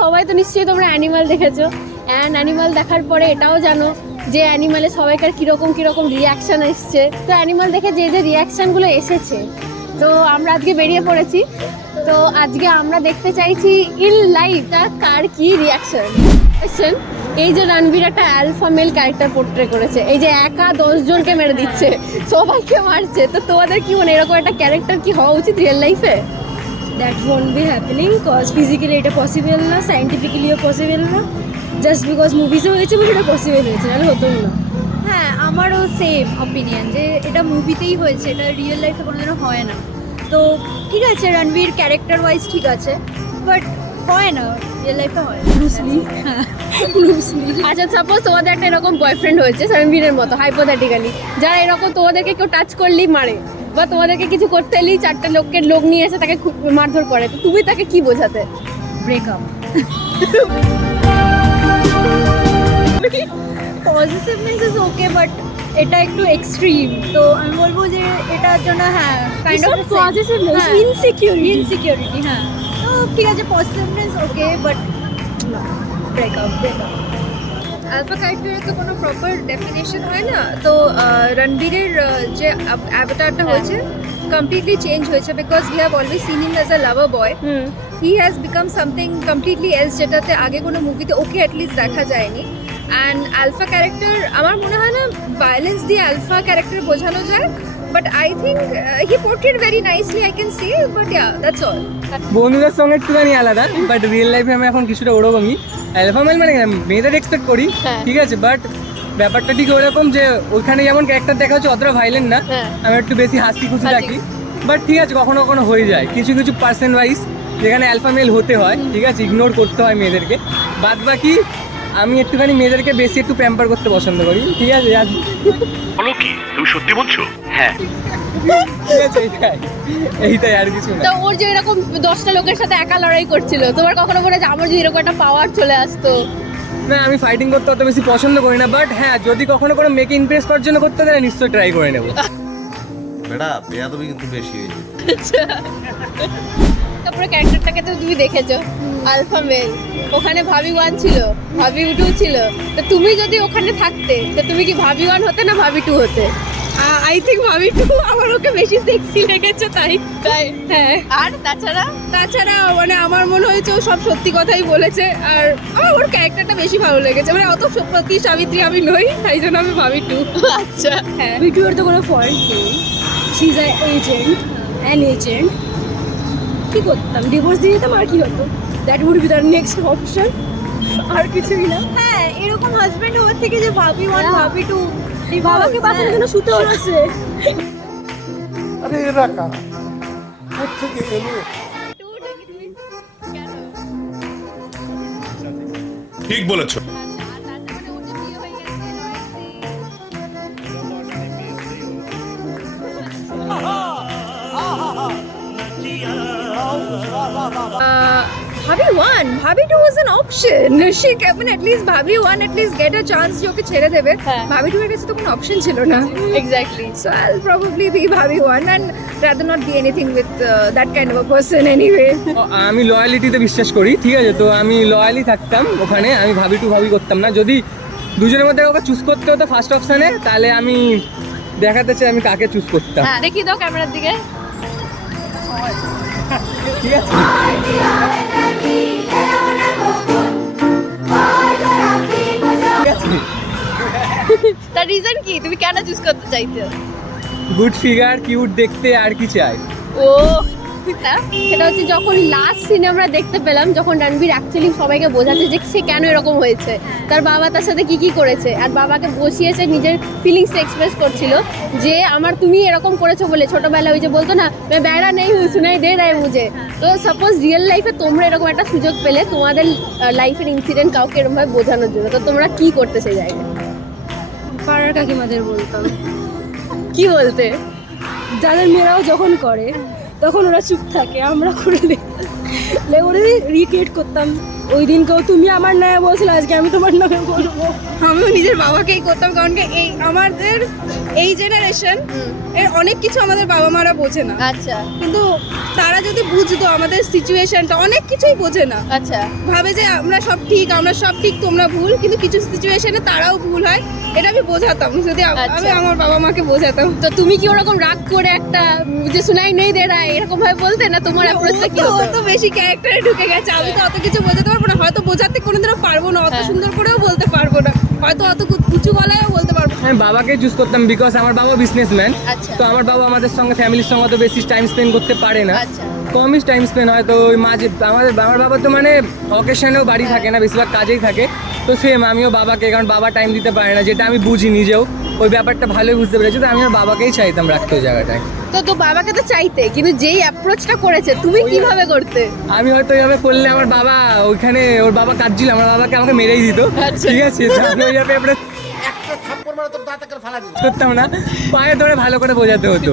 সবাই তো নিশ্চয়ই তোমরা অ্যানিমাল দেখেছো, অ্যান্ড অ্যানিমাল দেখার পরে এটাও জানো যে অ্যানিমালে সবাইকার কীরকম রিয়াকশান এসছে। তো অ্যানিমাল দেখে যে রিয়াকশানগুলো এসেছে, তো আমরা আজকে বেরিয়ে পড়েছি। তো আজকে আমরা দেখতে চাইছি ইন লাইফ কার কি রিয়াকশন। এই যে রণবীর একটা অ্যালফা মেল ক্যারেক্টার পোর্ট্রে করেছে, এই যে একা 10 জনকে মেরে দিচ্ছে, সবাইকে মারছে, তো তোমাদের কি মনে এরকম একটা ক্যারেক্টার কি হওয়া উচিত রিয়েল লাইফে? That won't be happening, cause physically এটা পসিবল না, সায়েন্টিফিক্যালিও পসিবল না। জাস্ট বিকজ মুভিজে হয়েছে বলে এটা পসিবল হয়েছে, নাহলে হতো না। হ্যাঁ, আমারও সেম অপিনিয়ন যে এটা মুভিতেই হয়েছে, এটা রিয়েল লাইফে কোনোদিনও হয় না। তো ঠিক আছে, রণবীর ক্যারেক্টার ওয়াইজ ঠিক আছে, বাট হয় না, রিয়েল লাইফে হয় ব্রুসলি। আচ্ছা, সাপোজ তোমাদের একটা এরকম বয়ফ্রেন্ড হয়েছে রণবীরের মতো, হাইপোথেটিক্যালি, যারা এরকম তোমাদেরকে কেউ টাচ করলেই মারে, বা তোমাদেরকে কিছু করতে এলেই 4টে লোক নিয়ে এসে তাকে মারধর করে, তো তুমি তাকে কি বোঝাতে? Breakup. Positiveness is okay, but এটা একটু এক্সট্রিম। তো আমি বলবো যে এটার জন্য হ্যাঁ কাইন্ড অফ পজিটিভনেস, ইনসিকিউরিটি। হ্যাঁ, তো ঠিক আছে, positiveness okay, but breakup. Alpha ক্যারেক্টারের তো কোনো প্রপার ডেফিনেশন হয় না। তো রণবীরের যে অ্যাভাটারটা হয়েছে কমপ্লিটলি চেঞ্জ হয়েছে, because we have always seen him as a lover boy. He has become something completely else, যেটাতে আগে কোনো মুভিতে ওকে অ্যাটলিস্ট দেখা যায়নি। অ্যান্ড আলফা ক্যারেক্টার আমার মনে হয় না ভায়োলেন্স দিয়ে আলফা ক্যারেক্টার বোঝানো যায়, but I think he পোর্ট্রেড very nicely, I can say, but yeah that's all. বন্ধুদের সঙ্গে একটুখানি আলাদা, বাট রিয়েল লাইফে আমি এখন কিছুটা ওরকমই অ্যালফা মেল, মানে মেয়েদের এক্সপেক্ট করি, ঠিক আছে, বাট ব্যাপারটা ঠিক ওরকম যে ওইখানে যেমন ক্যারেক্টার দেখা হচ্ছে অতটা ভাইলেন্ট না, আমি একটু বেশি হাসি খুশি থাকি, বাট ঠিক আছে কখনো কখনো হয়ে যায় কিছু কিছু পার্সেন্ট ওয়াইজ যেখানে অ্যালফা মেল হতে হয়, ঠিক আছে, ইগনোর করতে হয় মেয়েদেরকে। বাদ বাকি আমি একটুখানি মেয়েদেরকে বেশি একটু প্যাম্পার করতে পছন্দ করি, ঠিক আছে। বলো কি তুমি সত্যি বলছো? হ্যাঁ, ঠিক আছে, এইটাই আর কিছু না। তো ওর যে এরকম 10টা লোকের সাথে একা লড়াই করছিল, তোমার কখনো মনে হয় আমার যদি এরকম একটা পাওয়ার চলে আসতো? না, আমি ফাইটিং করতে অত বেশি পছন্দ করি না, বাট হ্যাঁ যদি কখনো কোনো মেয়েকে ইমপ্রেস করার জন্য করতে তাহলে নিশ্চয়ই ট্রাই করে নেবো। বেটা বেয়াদবি কিন্তু বেশি হয়েছে। তারপরে ক্যারেক্টারটাকে তো তুমি দেখেছো, আলফা মেল, ওখানে ভাবি 1 ছিল, ভাবি 2 ছিল, তো তুমি যদি ওখানে থাকতে তো তুমি কি ভাবি 1 হতে না ভাবি 2 হতে? আই থিঙ্ক ভাবি টু আমার ওকে বেশি সেক্সি লেগেছে, তাই হ্যাঁ। আর তাছাড়া মানে আমার মনে হয়েছে ও সব সত্যি কথাই বলেছে, আর আমার ওর ক্যারেক্টারটা বেশি ভালো লেগেছে, মানে অত সত্যি সাবিত্রী আমি নই, তাই জন্য আমি ভাবি টু। আচ্ছা, হ্যাঁ, ভিডিওর তো কোনো ফল্ট নেই, শি ইজ অ্যান এজেন্ট। কি করতাম, ডিভোর্স দিয়ে দিতাম, আর কি হতো? That would be the next option, আর কিছুই না। হ্যাঁ, এরকম হাজবেন্ড হওয়ার থেকে যে ভাবি 1 ভাবি 2 বাবাকে বাঁচানোর জন্য শুতে হচ্ছে। আরে এরা কারা কোথেকে এলো? ঠিক বলেছো। ভাবি 1, ভাবি 2 was an option. She kept at least ভাবি 1 at least get a chance যে ওকে ছেড়ে দেবে। ভাবি 2 এর কাছে তো কোনো অপশন ছিল না। Exactly. So I'll probably be ভাবি 1 and rather not be anything with that kind of a person anyway. আমি লয়ালিটিতে বিশ্বাস করি, ঠিক আছে, তো আমি লয়ালি থাকতাম ওখানে, আমি ভাবি টু ভাবি করতাম না। যদি দুজনের মধ্যে ওকে চুজ করতে হতো ফার্স্ট অপশানে, তাহলে আমি দেখাতে চাই আমি কাকে চুজ করতাম। হ্যাঁ, দেখি দাও ক্যামেরার দিকে। ঠিক আছে, তার রিজন কি, তুমি কেন চুজ করতে চাইছো? গুড ফিগার, কিউট দেখতে, আর কি চাই? ও সেটা হচ্ছে যখন লাস্ট সিনে আমরা দেখতে পেলাম, যখন রণবীর অ্যাকচুয়ালি সবাইকে বোঝাচ্ছে যে সে কেন এরকম হয়েছে, তার বাবা তার সাথে কি করেছে, আর বাবাকে বসিয়েছে নিজের ফিলিংসটা এক্সপ্রেস করছিল যে তুমি এরকম করেছো বলে, ছোটবেলায় ওই যে বলতো না মে বেড়া নেই হুই সুনাই দে রায় মুঝে। তো সাপোজ রিয়েল লাইফে তোমরা এরকম একটা সুযোগ পেলে তোমাদের লাইফের ইনসিডেন্ট কাউকে এরকমভাবে বোঝানোর জন্য, তো তোমরা কি করতে সেই জায়গায়? পাড়ার কাকিমাদের বলতাম। কি বলতে? যাদের মেয়েরাও যখন করে তখন ওরা চুপ থাকে, আমরা করলে ওরা রিক্রিয়েট করতাম ওই দিনকেও তুমি আমার নামে বলছিলে, আজকে আমি তোমার নামে বলবো। আমিও নিজের বাবাকেই করতাম, কারণ কি এই আমাদের এই জেনারেশন এর অনেক কিছু আমাদের বাবা মারা বোঝে না, আচ্ছা কিন্তু তারা যদি বুঝতো আমাদের সিচুয়েশনটা, অনেক কিছুই বোঝে না, আচ্ছা ভাবে যে আমরা সব ঠিক তোমরা ভুল, কিন্তু কিছু সিচুয়েশনে তারাও ভুল হয়, এটা আমি বোঝাতাম যদি আচ্ছা। আমি আমার বাবা মাকে বোঝাতাম। তো তুমি কি ওরকম রাগ করে একটা যে শুনাই নেই দে রা এরকম ভাবে বলতে, না তোমার অ্যাপ্রোচটা কি ও হতো? তো বেশি ক্যারেক্টারে ঢুকে গেছে, আমি তো অত কিছু বোঝাতে পারবো না, হয়তো বোঝাতে কোনোদিনও পারবো না, অত হ্যাঁ। সুন্দর করেও বলতে পারবো না, হয়তো অত উঁচু গলায়ও বলতে পারবো না। আমি বাবাকে চুজ করতাম বিকজ আমার বাবা বিজনেসম্যান। আচ্ছা। তো আমার বাবা আমাদের সঙ্গে ফ্যামিলির সঙ্গে অত বেশি টাইম স্পেন্ড করতে পারে না, আচ্ছা কমই টাইম স্পেন্ড হয়। তো ওই মাঝে আমার বাবা তো মানে অকেশনেও বাড়ি থাকে না, বেশিরভাগ কাজেই থাকে। তো সেম আমিও বাবাকে, কারণ বাবা টাইম দিতে পারে না, যেটা আমি বুঝি নিজেও, ওই ব্যাপারটা ভালোই বুঝতে পেরেছি। তো আমি আমার বাবাকেই চাইতাম রাখতে ওই জায়গাটায়। তো বাবাকে তো চাইতে, কিন্তু যেই অ্যাপ্রোচটা করেছে তুমি কিভাবে করতে? আমি হয়তো এইভাবে করলে আমার বাবা ওইখানে, ওর বাবা কাঁদছিল, আমার বাবাকে আমাকে মেরেই দিত, আচ্ছা। ঠিক আছে? তো আমি ওইভাবে একটা থাপ্পড় মারা তোর দাঁত করে ফালা দিবো। করতাম না, পায়ে ধরে ভালো করে বোঝাতে হতো।